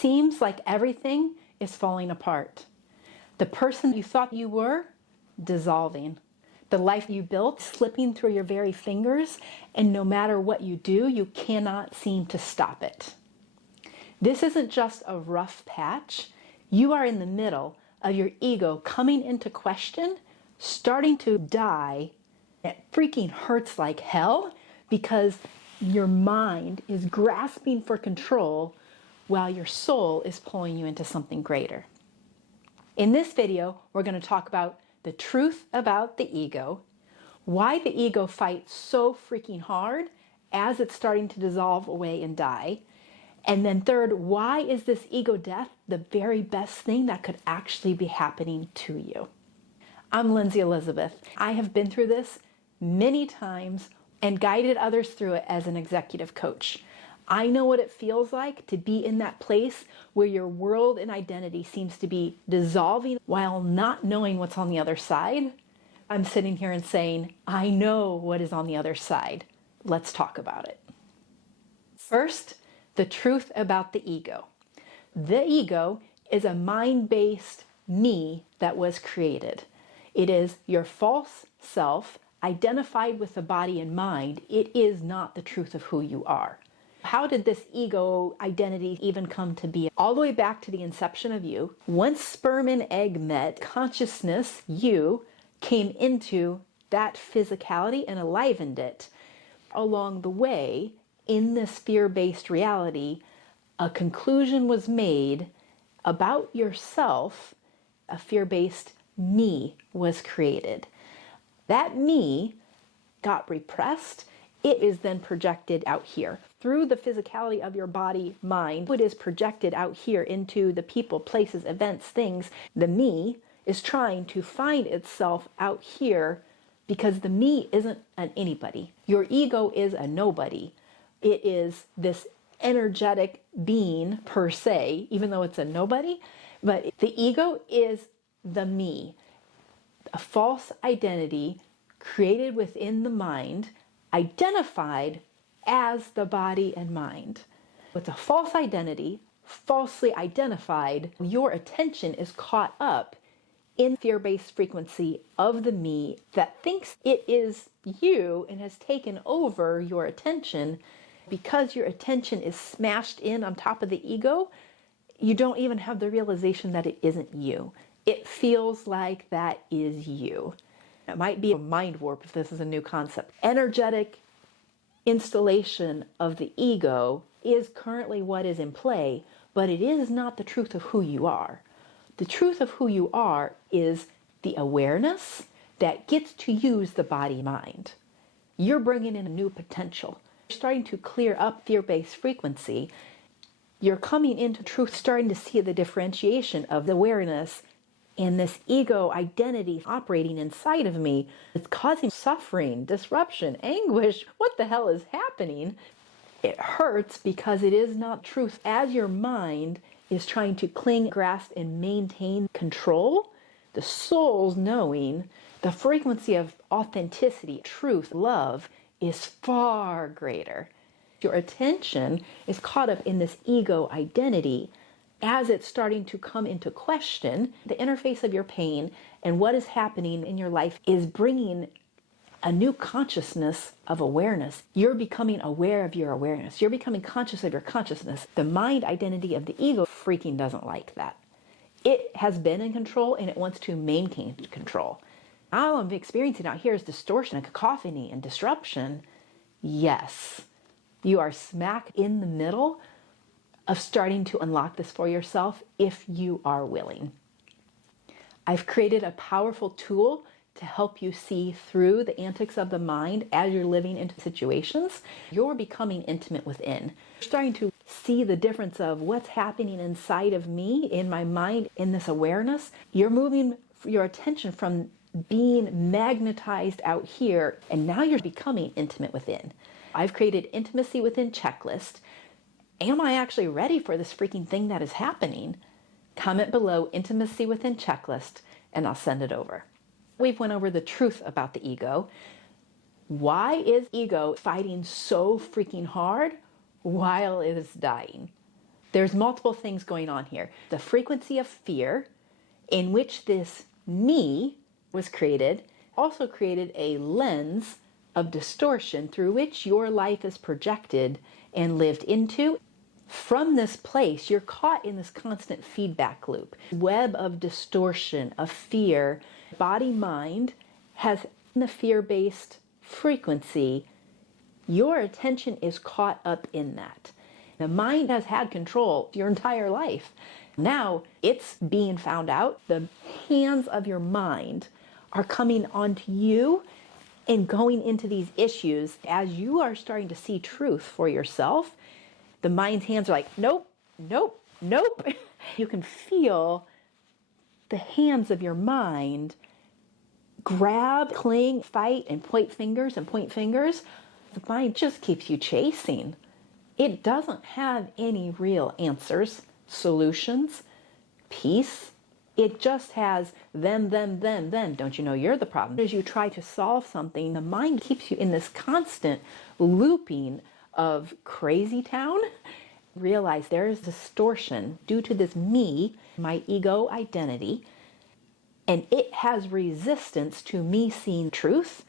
seems like everything is falling apart. The person you thought you were, dissolving. The life you built, slipping through your very fingers, and no matter what you do, you cannot seem to stop it. This isn't just a rough patch. You are in the middle of your ego coming into question, starting to die. It freaking hurts like hell because your mind is grasping for control while your soul is pulling you into something greater. In this video, we're going to talk about the truth about the ego, why the ego fights so freaking hard as it's starting to dissolve away and die, and then third, why is this ego death the very best thing that could actually be happening to you? I'm Linzy Elizabeth. I have been through this many times and guided others through it as an executive coach. I know what it feels like to be in that place where your world and identity seems to be dissolving while not knowing what's on the other side. I'm sitting here and saying, I know what is on the other side. Let's talk about it. First, the truth about the ego. The ego is a mind-based me that was created. It is your false self identified with the body and mind. It is not the truth of who you are. How did this ego identity even come to be? All the way back to the inception of you. Once sperm and egg met, consciousness, you, came into that physicality and enlivened it. Along the way, in this fear-based reality, a conclusion was made about yourself. A fear-based me was created. That me got repressed. It is then projected out here. Through the physicality of your body, mind, it is projected out here into the people, places, events, things. The me is trying to find itself out here because the me isn't an anybody. Your ego is a nobody. It is this energetic being per se, even though it's a nobody, but the ego is the me, a false identity created within the mind, identified as the body and mind. With a false identity, falsely identified, your attention is caught up in fear-based frequency of the me that thinks it is you and has taken over your attention. Because your attention is smashed in on top of the ego, you don't even have the realization that it isn't you. It feels like that is you. It might be a mind warp if this is a new concept. Energetic installation of the ego is currently what is in play, but it is not the truth of who you are. The truth of who you are is the awareness that gets to use the body-mind. You're bringing in a new potential. You're starting to clear up fear-based frequency. You're coming into truth, starting to see the differentiation of the awareness and this ego identity operating inside of me. It's causing suffering, disruption, anguish. What the hell is happening? It hurts because it is not truth. As your mind is trying to cling, grasp, and maintain control, the soul's knowing, the frequency of authenticity, truth, love is far greater. Your attention is caught up in this ego identity as it's starting to come into question. The interface of your pain and what is happening in your life is bringing a new consciousness of awareness. You're becoming aware of your awareness. You're becoming conscious of your consciousness. The mind identity of the ego freaking doesn't like that. It has been in control and it wants to maintain control. All I'm experiencing out here is distortion and cacophony and disruption. Yes, you are smack in the middle of starting to unlock this for yourself if you are willing. I've created a powerful tool to help you see through the antics of the mind as you're living into situations. You're becoming intimate within. You're starting to see the difference of what's happening inside of me, in my mind, in this awareness. You're moving your attention from being magnetized out here, and now you're becoming intimate within. I've created intimacy within checklist. Am I actually ready for this freaking thing that is happening? Comment below intimacy within checklist and I'll send it over. We've went over the truth about the ego. Why is ego fighting so freaking hard while it is dying? There's multiple things going on here. The frequency of fear in which this me was created also created a lens of distortion through which your life is projected and lived into. From this place, you're caught in this constant feedback loop, web of distortion, of fear. Body mind has the fear-based frequency. Your attention is caught up in that. The mind has had control your entire life. Now it's being found out. The hands of your mind are coming onto you and going into these issues. As you are starting to see truth for yourself, the mind's hands are like, nope, nope, nope. You can feel the hands of your mind grab, cling, fight, and point fingers and point fingers. The mind just keeps you chasing. It doesn't have any real answers, solutions, peace. It just has them. Don't you know you're the problem? As you try to solve something, the mind keeps you in this constant looping of crazy town. Realize there is distortion due to this me, my ego identity, and it has resistance to me seeing truth.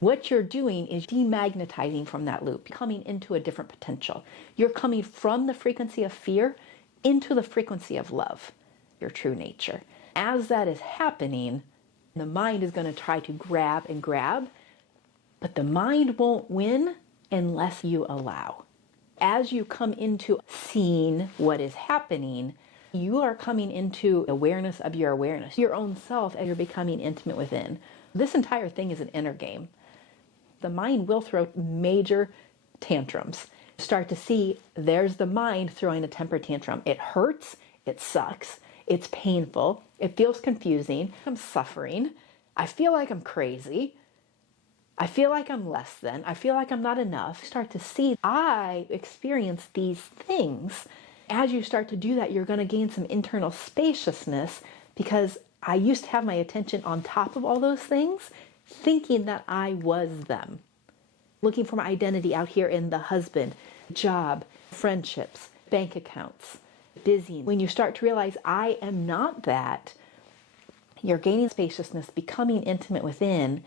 What you're doing is demagnetizing from that loop, coming into a different potential. You're coming from the frequency of fear into the frequency of love, your true nature. As that is happening, the mind is going to try to grab and grab, but the mind won't win unless you allow. As you come into seeing what is happening, you are coming into awareness of your awareness, your own self, as you're becoming intimate within. This entire thing is an inner game. The mind will throw major tantrums. Start to see there's the mind throwing a temper tantrum. It hurts, it sucks, it's painful, it feels confusing, I'm suffering, I feel like I'm crazy, I feel like I'm less than, I feel like I'm not enough. Start to see I experience these things. As you start to do that, you're going to gain some internal spaciousness, because I used to have my attention on top of all those things, thinking that I was them. Looking for my identity out here in the husband, job, friendships, bank accounts, busy. When you start to realize I am not that, you're gaining spaciousness, becoming intimate within.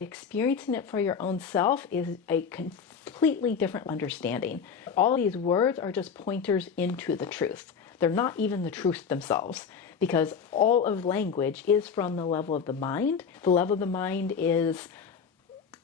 Experiencing it for your own self is a completely different understanding. All these words are just pointers into the truth. They're not even the truth themselves, because all of language is from the level of the mind. The level of the mind is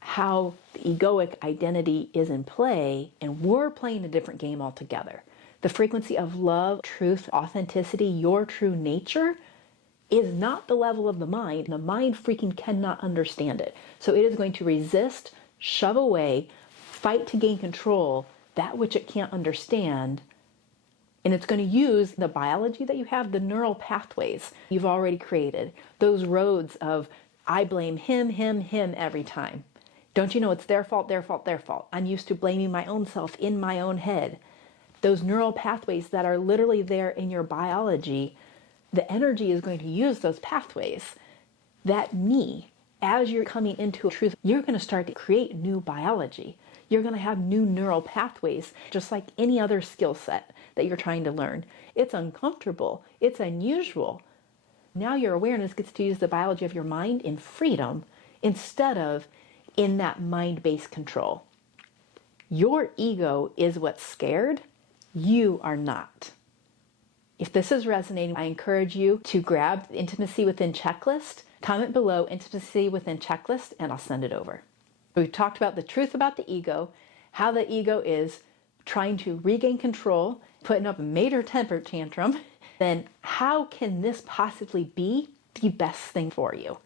how the egoic identity is in play, and we're playing a different game altogether. The frequency of love, truth, authenticity, your true nature is not the level of the mind. The mind freaking cannot understand it. So it is going to resist, shove away, fight to gain control, that which it can't understand. And it's going to use the biology that you have, the neural pathways you've already created, those roads of I blame him every time. Don't you know it's their fault, their fault, their fault. I'm used to blaming my own self in my own head. Those neural pathways that are literally there in your biology, the energy is going to use those pathways. That me, as you're coming into truth, you're going to start to create new biology. You're going to have new neural pathways, just like any other skill set that you're trying to learn. It's uncomfortable. It's unusual. Now your awareness gets to use the biology of your mind in freedom instead of in that mind-based control. Your ego is what's scared. You are not. If this is resonating, I encourage you to grab the Intimacy Within checklist, comment below Intimacy Within checklist, and I'll send it over. We've talked about the truth about the ego, how the ego is trying to regain control, putting up a major temper tantrum. Then how can this possibly be the best thing for you?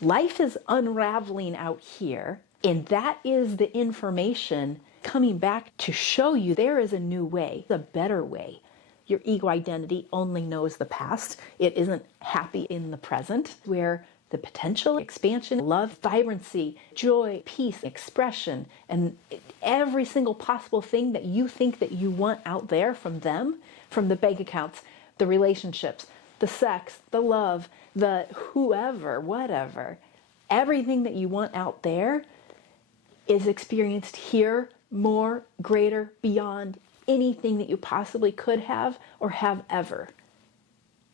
Life is unraveling out here, and that is the information coming back to show you there is a new way, a better way. Your ego identity only knows the past. It isn't happy in the present, where the potential, expansion, love, vibrancy, joy, peace, expression, and every single possible thing that you think that you want out there from them, from the bank accounts, the relationships, the sex, the love, the whoever, whatever, everything that you want out there is experienced here, more, greater, beyond, anything that you possibly could have or have ever.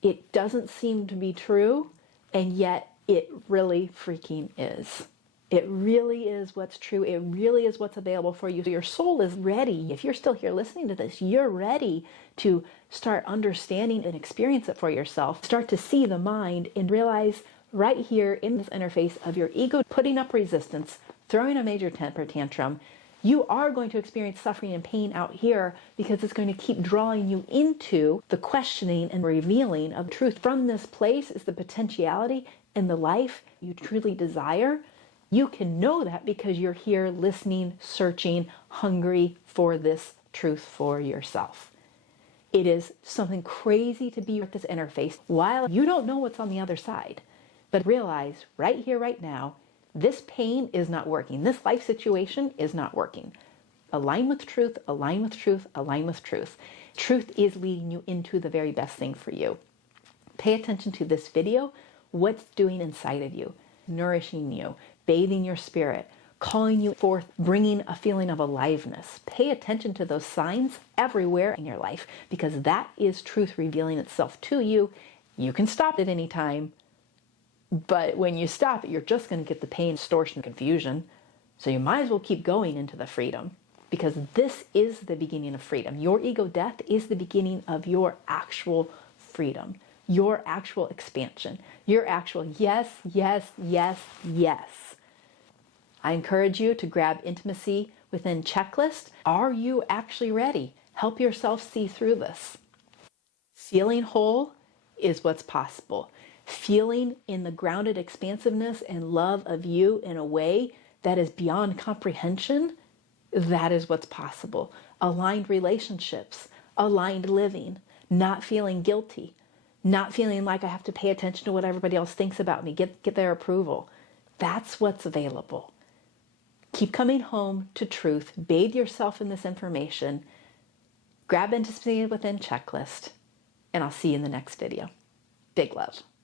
It doesn't seem to be true, and yet it really freaking is. It really is what's true. It really is what's available for you. Your soul is ready. If you're still here listening to this, you're ready to start understanding and experience it for yourself. Start to see the mind and realize right here in this interface of your ego putting up resistance, throwing a major temper tantrum, you are going to experience suffering and pain out here because it's going to keep drawing you into the questioning and revealing of truth. From this place is the potentiality and the life you truly desire. You can know that because you're here listening, searching, hungry for this truth for yourself. It is something crazy to be at this interface while you don't know what's on the other side. But realize right here, right now, this pain is not working. This life situation is not working. Align with truth, align with truth, align with truth. Truth is leading you into the very best thing for you. Pay attention to this video, what's doing inside of you, nourishing you, bathing your spirit, calling you forth, bringing a feeling of aliveness. Pay attention to those signs everywhere in your life because that is truth revealing itself to you. You can stop at any time, but when you stop it, you're just going to get the pain, distortion, confusion. So you might as well keep going into the freedom because this is the beginning of freedom. Your ego death is the beginning of your actual freedom, your actual expansion, your actual yes, yes, yes, yes. I encourage you to grab intimacy within checklist. Are you actually ready? Help yourself see through this. Feeling whole is what's possible. Feeling in the grounded expansiveness and love of you in a way that is beyond comprehension, that is what's possible. Aligned relationships, aligned living, not feeling guilty, not feeling like I have to pay attention to what everybody else thinks about me, get their approval. That's what's available. Keep coming home to truth, bathe yourself in this information, grab intimacy within checklist, and I'll see you in the next video. Big love.